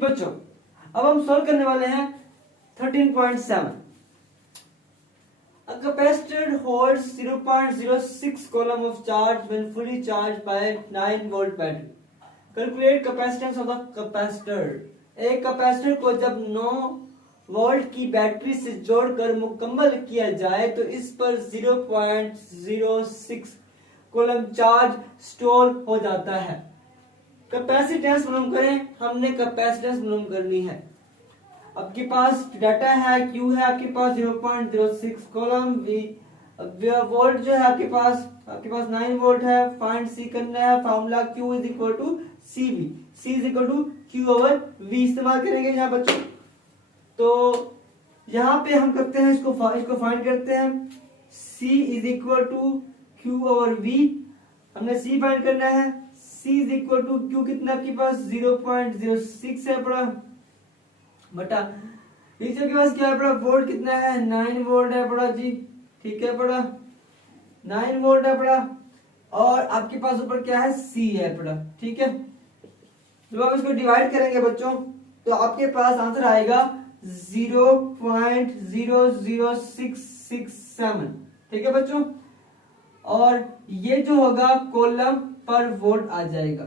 बच्चों अब हम सॉल्व करने वाले हैं 13.7। A capacitor holds 0.06 coulomb of charge when fully charged by 9 volt battery. Calculate capacitance of the capacitor. एक कैपेसिटर को जब 9 वोल्ट की बैटरी से जोड़कर मुकम्मल किया जाए तो इस पर 0.06 कूलम चार्ज स्टोर हो जाता है। कैपेसिटेंस मालूम करें, हमने कैपेसिटेंस मालूम करनी है। आपके पास डाटा है, Q है आपके पास 0.06 कूलम, वोल्ट जो है आपके पास 9 वोल्ट है। फाइंड सी करना है, formula Q is equal to CV, C is equal to Q over V इस्तेमाल करेंगे यहाँ बच्चों। तो यहाँ पे हम करते हैं इसको फाइंड करते हैं। C is equal to Q over V, हमने C फाइंड करना है। C is equal to Q कितना आपके पास 0.06 है बड़ा बटा नीचे के पास क्या है बड़ा, वोल्ट कितना है 9 वोल्ट है बड़ा जी, ठीक है बड़ा 9 वोल्ट है बड़ा, और आपके पास ऊपर क्या है C है बड़ा, ठीक है। जब आप इसको डिवाइड करेंगे बच्चों तो आपके पास आंसर आएगा 0.00667, ठीक है बच्चों। और ये जो होगा कॉलम पर वोल्ट आ जाएगा।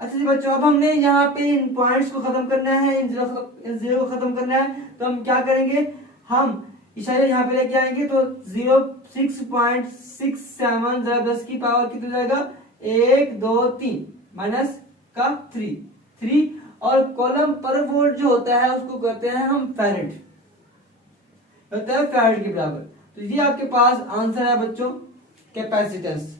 अच्छा जी बच्चों, अब हमने यहाँ पे इन पॉइंट्स को खत्म करना है, इन जीरो को खत्म करना है। तो हम क्या करेंगे, हम इशारे यहाँ पे लेके आएंगे तो 06.67 जरा 10 की पावर कितना जाएगा 1 2 3 माइनस का 3 और कॉलम पर वोल्ट जो होता है उसको कहते हैं हम फैरेड, होता है फैरेड के बराबर। तो ये आपके पास आंसर है बच्चों कैपेसिटेंस।